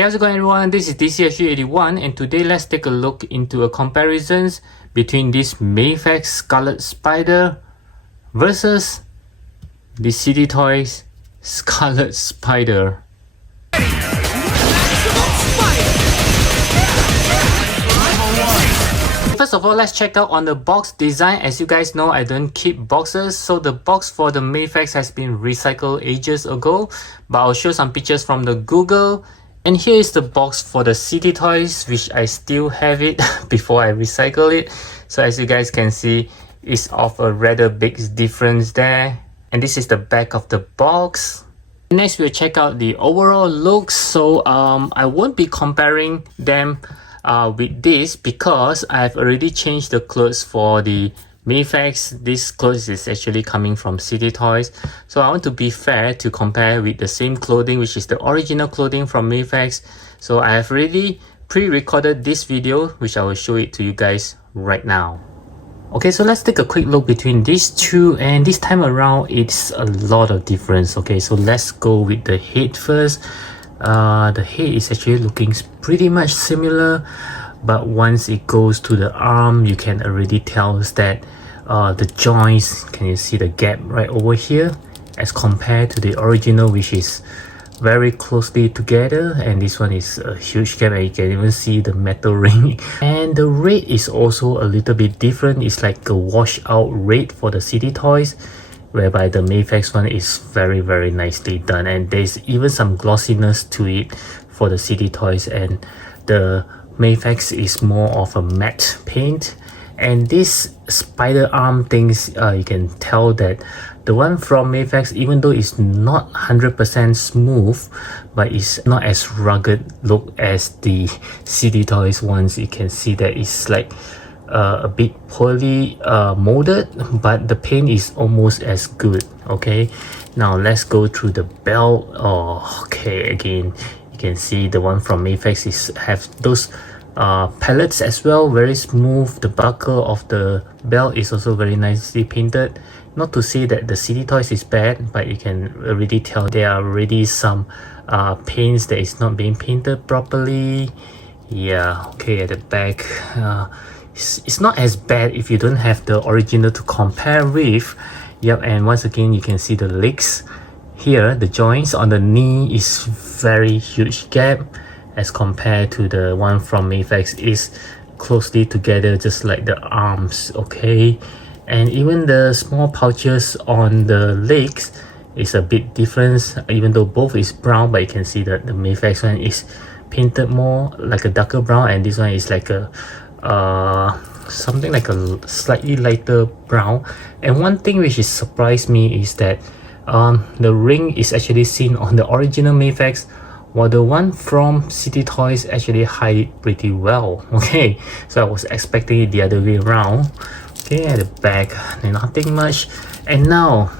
Hey, how's it going everyone? This is DCSG81 and today let's take a look into a comparisons between this Mafex Scarlet Spider versus the CD Toys Scarlet Spider. First of all, let's check out on the box design. As you guys know, I don't keep boxes, so the box for the Mafex has been recycled ages ago, but I'll show some pictures from the Google. And here is the box for the CD Toys, which I still have it before I recycle it. So as you guys can see, it's of a rather big difference there. And this is the back of the box. Next, we'll check out the overall looks. So I won't be comparing them with this because I've already changed the clothes for the Mafex. This clothes is actually coming from CD Toys, so I want to be fair to compare with the same clothing, which is the original clothing from Mafex. So I have already pre-recorded this video, which I will show it to you guys right now. Okay, so let's take a quick look between these two, and this time around it's a lot of difference. Okay, so let's go with the head first. The head is actually looking pretty much similar, but once it goes to the arm, you can already tell that the joints, can you see the gap right over here, as compared to the original, which is very closely together, and this one is a huge gap, and you can even see the metal ring. And the red is also a little bit different. It's like a wash out red for the CD Toys, whereby the Mafex one is very nicely done, and there's even some glossiness to it for the CD Toys, and the Mafex is more of a matte paint. And this spider arm things, you can tell that the one from Mafex, even though it's not 100% smooth, but it's not as rugged look as the CD Toys ones. You can see that it's like a bit poorly molded, but the paint is almost as good. Okay, now let's go through the belt. Oh, okay, again you can see the one from Mafex is have those pellets as well, very smooth. The buckle of the belt is also very nicely painted. Not to say that the CD Toys is bad, but you can already tell there are already some paints that is not being painted properly. Yeah, okay, at the back it's not as bad if you don't have the original to compare with. Yep, and once again you can see the legs here. The joints on the knee is very huge gap as compared to the one from Mafex is closely together, just like the arms. Okay, and even the small pouches on the legs is a bit different, even though both is brown, but you can see that the Mafex one is painted more like a darker brown, and this one is like a something like a slightly lighter brown. And one thing which is surprised me is that the ring is actually seen on the original Mafex, while the one from CD Toys actually hide it pretty well. Okay, so I was expecting it the other way around. Okay, at the back, nothing much. And now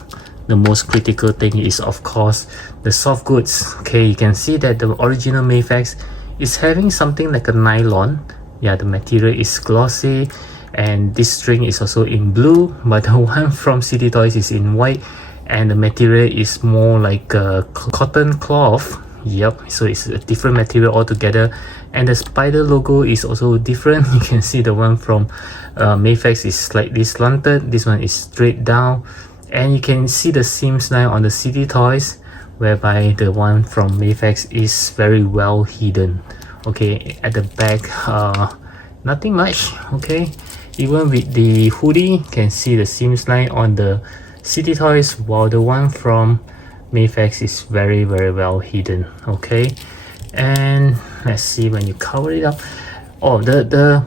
the most critical thing is of course the soft goods. Okay, you can see that the original Mafex is having something like a nylon. Yeah, the material is glossy, and this string is also in blue, but the one from CD Toys is in white, and the material is more like a cotton cloth. Yep, so it's a different material altogether. And the spider logo is also different. You can see the one from Mafex is slightly slanted, this one is straight down, and you can see the seams line on the CD Toys, whereby the one from Mafex is very well hidden. Okay, at the back nothing much. Okay, even with the hoodie you can see the seams line on the CD Toys, while the one from Mafex is very well hidden. Okay, and let's see when you cover it up. Oh, the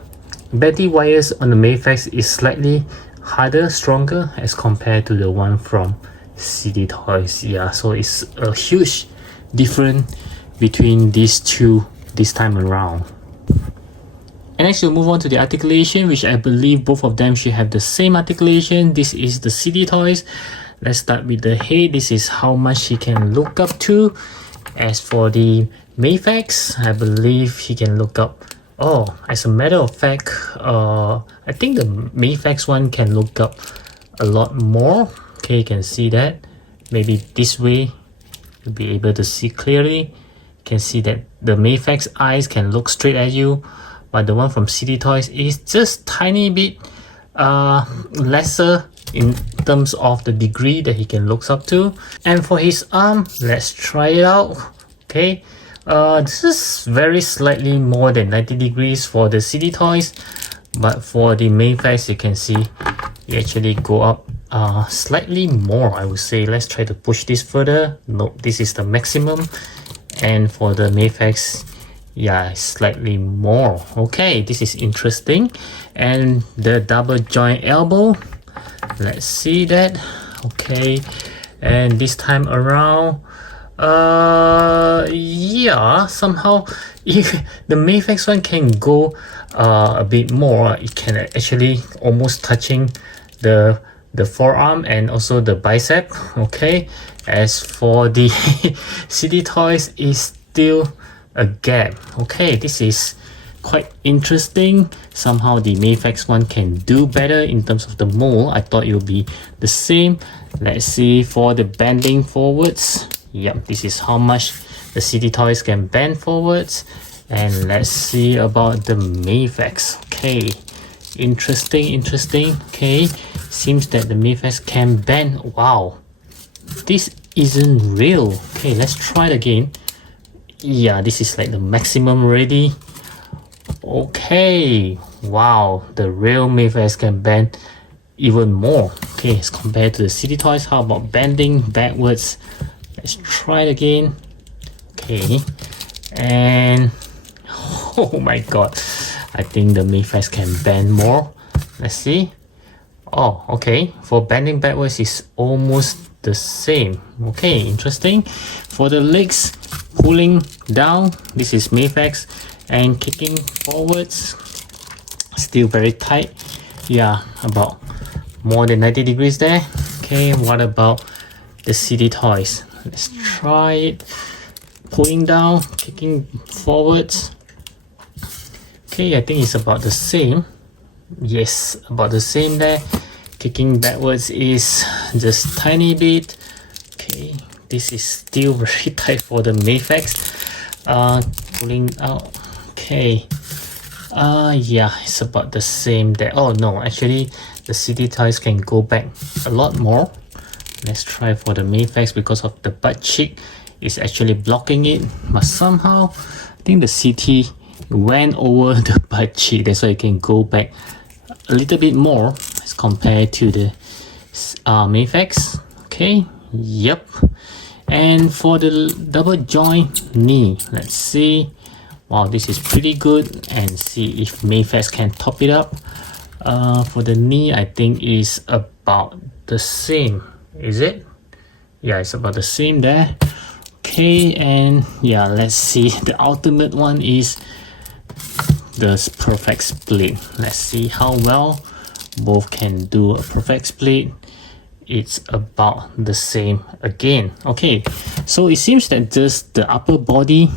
Betty wires on the Mafex is slightly harder, stronger as compared to the one from CD Toys. Yeah, so it's a huge difference between these two this time around. And next we'll move on to the articulation, which I believe both of them should have the same articulation. This is the CD Toys. Let's start with the head. This is how much he can look up to. As for the Mafex, I believe he can look up, oh, as a matter of fact, I think the Mafex one can look up a lot more. Okay, you can see that. Maybe this way you'll be able to see clearly. can see that the Mafex eyes can look straight at you, but the one from City Toys is just tiny bit lesser in terms of the degree that he can look up to. And for his arm, let's try it out. Okay, this is very slightly more than 90 degrees for the City Toys, but for the Mafex, you can see you actually go up slightly more, I would say. Let's try to push this further. Nope, this is the maximum. And for the Mafex, yeah, slightly more. Okay, this is interesting. And the double joint elbow, let's see that. Okay, and this time around, yeah, somehow the Mafex one can go a bit more. It can actually almost touching the forearm and also the bicep. Okay, as for the City Toys, is still a gap. Okay, this is quite interesting. Somehow the Mafex one can do better in terms of the mold. I thought it would be the same. Let's see for the bending forwards. Yep, this is how much the City Toys can bend forwards. And let's see about the Mafex. Okay, interesting. Okay, seems that the Mafex can bend. Wow, this isn't real. Okay, let's try it again. Yeah, this is like the maximum already. Okay, wow, the real Mafex can bend even more. Okay, as compared to the City Toys. How about bending backwards? Let's try it again. Okay, and oh my god, I think the Mafex can bend more. Let's see. Oh, okay, for bending backwards is almost the same. Okay, interesting. For the legs, pulling down, this is Mafex, and kicking forwards, still very tight. Yeah, about more than 90 degrees there. Okay, what about the City Toys? Let's try it. Pulling down, kicking forwards. Okay, I think it's about the same. Yes, about the same there. Kicking backwards is just tiny bit. Okay, this is still very tight for the Mafex. Pulling out. Okay. Yeah, it's about the same there. Oh no, actually the City Toys can go back a lot more. Let's try for the Mafex because of the butt cheek is actually blocking it, but somehow I think the CT went over the butt cheek. That's why you can go back a little bit more as compared to the Mafex. Okay, yep. And for the double joint knee, let's see. Wow, this is pretty good, and see if Mafex can top it up. For the knee, I think is about the same. Is it? Yeah, it's about the same there. Okay, and yeah, let's see. The ultimate one is the perfect split. Let's see how well both can do a perfect split. It's about the same again. Okay, so it seems that just the upper body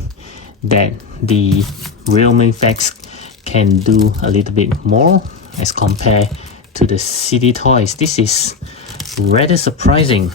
that the real Mafex can do a little bit more as compared to the City Toys. This is rather surprising.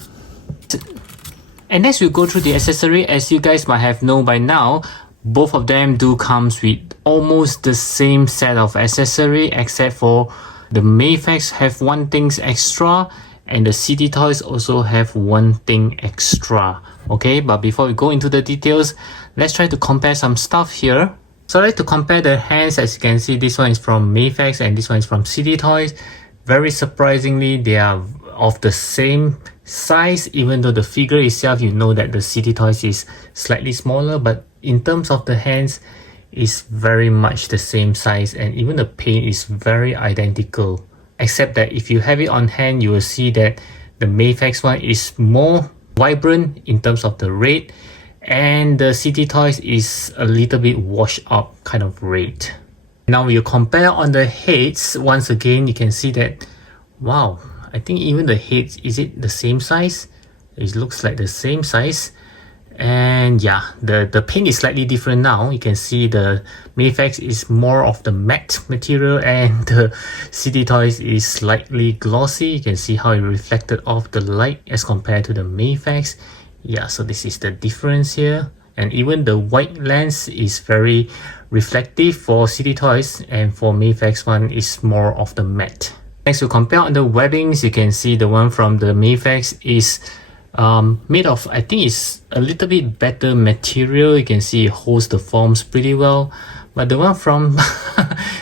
And as we go through the accessory, as you guys might have known by now, both of them do comes with almost the same set of accessory, except for the Mafex have one thing extra and the City Toys also have one thing extra. Okay, but before we go into the details, let's try to compare some stuff here. So I like to compare the hands. As you can see, this one is from Mafex and this one is from City Toys. Very surprisingly, they are of the same size, even though the figure itself, you know that the City Toys is slightly smaller, but in terms of the hands, is very much the same size, and even the paint is very identical, except that if you have it on hand, you will see that the Mafex one is more vibrant in terms of the red, and the City Toys is a little bit washed up kind of red. Now you compare on the heads, once again you can see that, wow, I think even the heads, is it the same size? It looks like the same size. And yeah, the paint is slightly different now. You can see the Mafex is more of the matte material and the City Toys is slightly glossy. You can see how it reflected off the light as compared to the Mafex. Yeah, so this is the difference here. And even the white lens is very reflective for City Toys, and for Mafex one is more of the matte. Next, to compare on the webbings, you can see the one from the Mafex is made of, I think it's a little bit better material. You can see it holds the forms pretty well. But the one from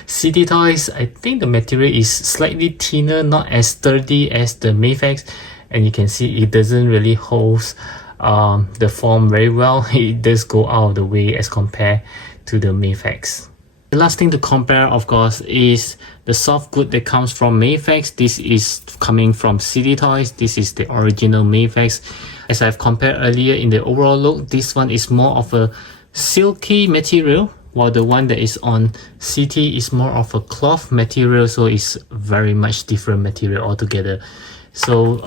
City Toys, I think the material is slightly thinner, not as sturdy as the Mafex. And you can see it doesn't really hold the form very well. It does go out of the way as compared to the Mafex. The last thing to compare, of course, is the soft good that comes from Mafex. This is coming from City Toys. This is the original Mafex. As I've compared earlier in the overall look, this one is more of a silky material, while the one that is on City is more of a cloth material, so it's very much different material altogether. So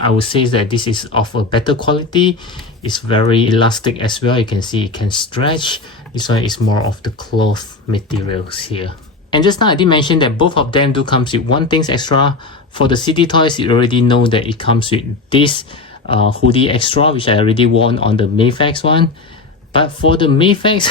I would say that this is of a better quality. It's very elastic as well. You can see it can stretch. This one is more of the cloth materials here. And just now I did mention that both of them do comes with one thing extra. For the City Toys, you already know that it comes with this hoodie extra, which I already worn on the Mafex one. But for the Mafex,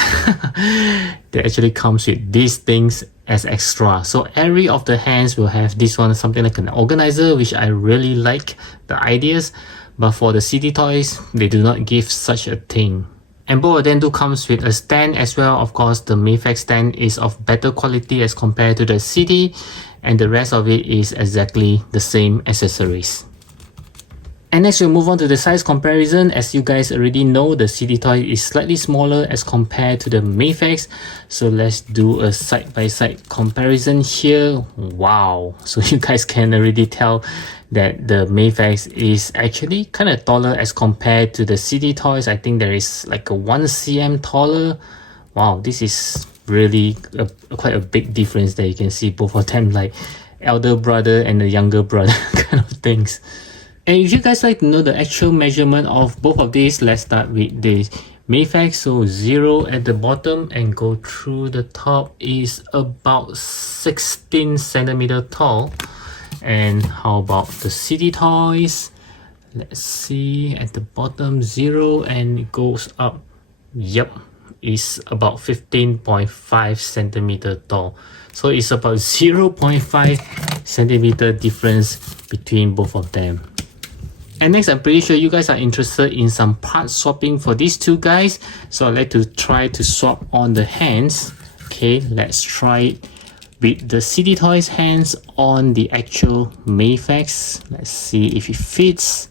they actually comes with these things as extra. So every of the hands will have this one, something like an organizer, which I really like the ideas. But for the City Toys, they do not give such a thing. And both of them do comes with a stand as well. Of course, the Mafex stand is of better quality as compared to the City, and the rest of it is exactly the same accessories. And next, we'll move on to the size comparison. As you guys already know, the City Toy is slightly smaller as compared to the Mafex. So let's do a side-by-side comparison here. Wow! So you guys can already tell that the Mafex is actually kind of taller as compared to the City Toys. I think there is like a 1 cm taller. Wow, this is really quite a big difference there. You can see both of them like elder brother and the younger brother kind of things. And if you guys like to know the actual measurement of both of these, let's start with the Mafex. So 0 at the bottom and go through the top is about 16 centimeter tall. And how about the City Toys? Let's see, at the bottom 0 and it goes up. Yep, it's about 15.5 centimeter tall. So it's about 0.5 centimeter difference between both of them. And next, I'm pretty sure you guys are interested in some part swapping for these two guys. So I'd like to try to swap on the hands. Okay, let's try it with the City Toys hands on the actual Mafex. Let's see if it fits.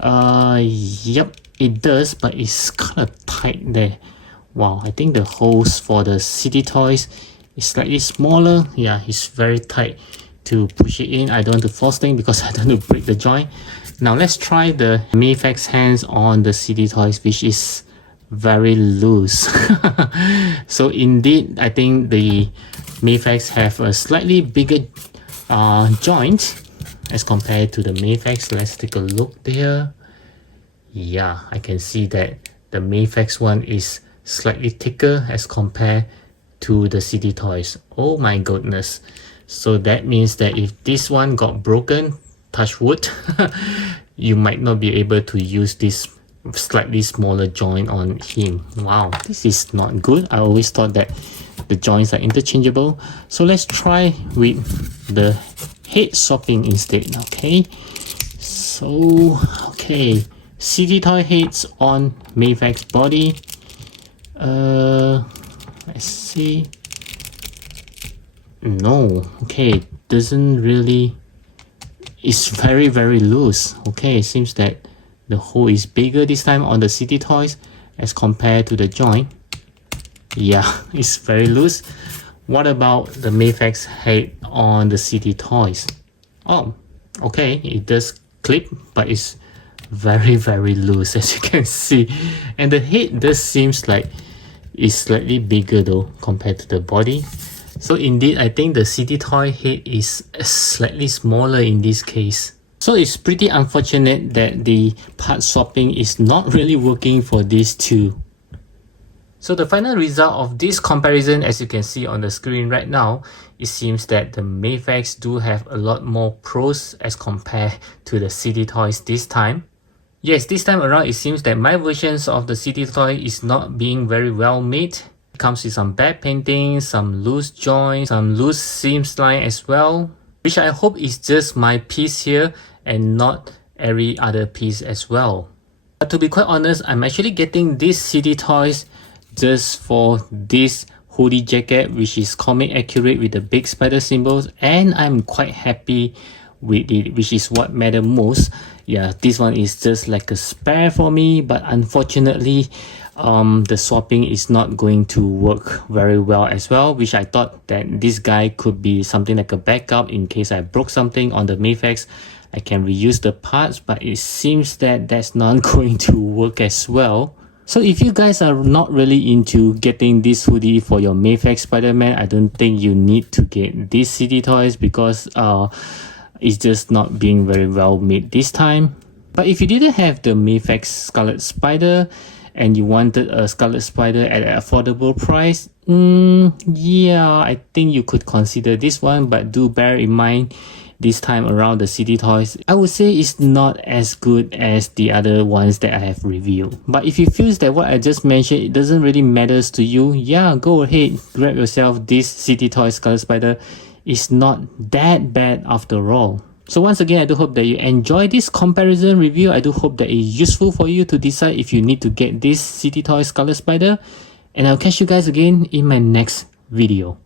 Yep, it does, but it's kind of tight there. Wow, I think the holes for the City Toys is slightly smaller. Yeah, it's very tight to push it in. I don't want to force things because I don't want to break the joint. Now let's try the Mafex hands on the City Toys, which is very loose. So indeed, I think the Mafex have a slightly bigger joint as compared to the Mafex. Let's take a look there. Yeah, I can see that the Mafex one is slightly thicker as compared to the City Toys. Oh my goodness. So that means that if this one got broken, touch wood, you might not be able to use this slightly smaller joint on him. Wow, this is not good. I always thought that the joints are interchangeable. So let's try with the head swapping instead. Okay, so okay, City Toy heads on Mafex body. Let's see. No, okay, doesn't really. It's very loose. Okay, it seems that the hole is bigger this time on the City Toys as compared to the joint. Yeah, it's very loose. What about the Mafex head on the City Toys? Oh, okay, it does clip, but it's very loose, as you can see. And the head does seems like it's slightly bigger though compared to the body. So indeed, I think the City Toy head is slightly smaller in this case. So it's pretty unfortunate that the part swapping is not really working for these two. So the final result of this comparison, as you can see on the screen right now, it seems that the Mafex do have a lot more pros as compared to the City Toys this time. Yes, this time around it seems that my versions of the city toy is not being very well made. It comes with some bad painting, some loose joints, some loose seams line as well, which I hope is just my piece here and not every other piece as well. But to be quite honest, I'm actually getting these city toys just for this hoodie jacket, which is comic accurate with the big spider symbols, and I'm quite happy with it, which is what matters most. Yeah, this one is just like a spare for me, but unfortunately the swapping is not going to work very well as well, which I thought that this guy could be something like a backup in case I broke something on the Mafex. I can reuse the parts, but it seems that that's not going to work as well. So if you guys are not really into getting this hoodie for your Mafex Spider-Man, I don't think you need to get these city toys because it's just not being very well made this time. But if you didn't have the Mafex Scarlet Spider and you wanted a Scarlet Spider at an affordable price, yeah, I think you could consider this one, but do bear in mind this time around the city toys, I would say it's not as good as the other ones that I have reviewed. But if you feel that what I just mentioned, it doesn't really matters to you, yeah, go ahead, grab yourself this city toy Scarlet Spider. It's not that bad after all. So once again, I do hope that you enjoy this comparison review. I do hope that it's useful for you to decide if you need to get this city toy Scarlet Spider. And I'll catch you guys again in my next video.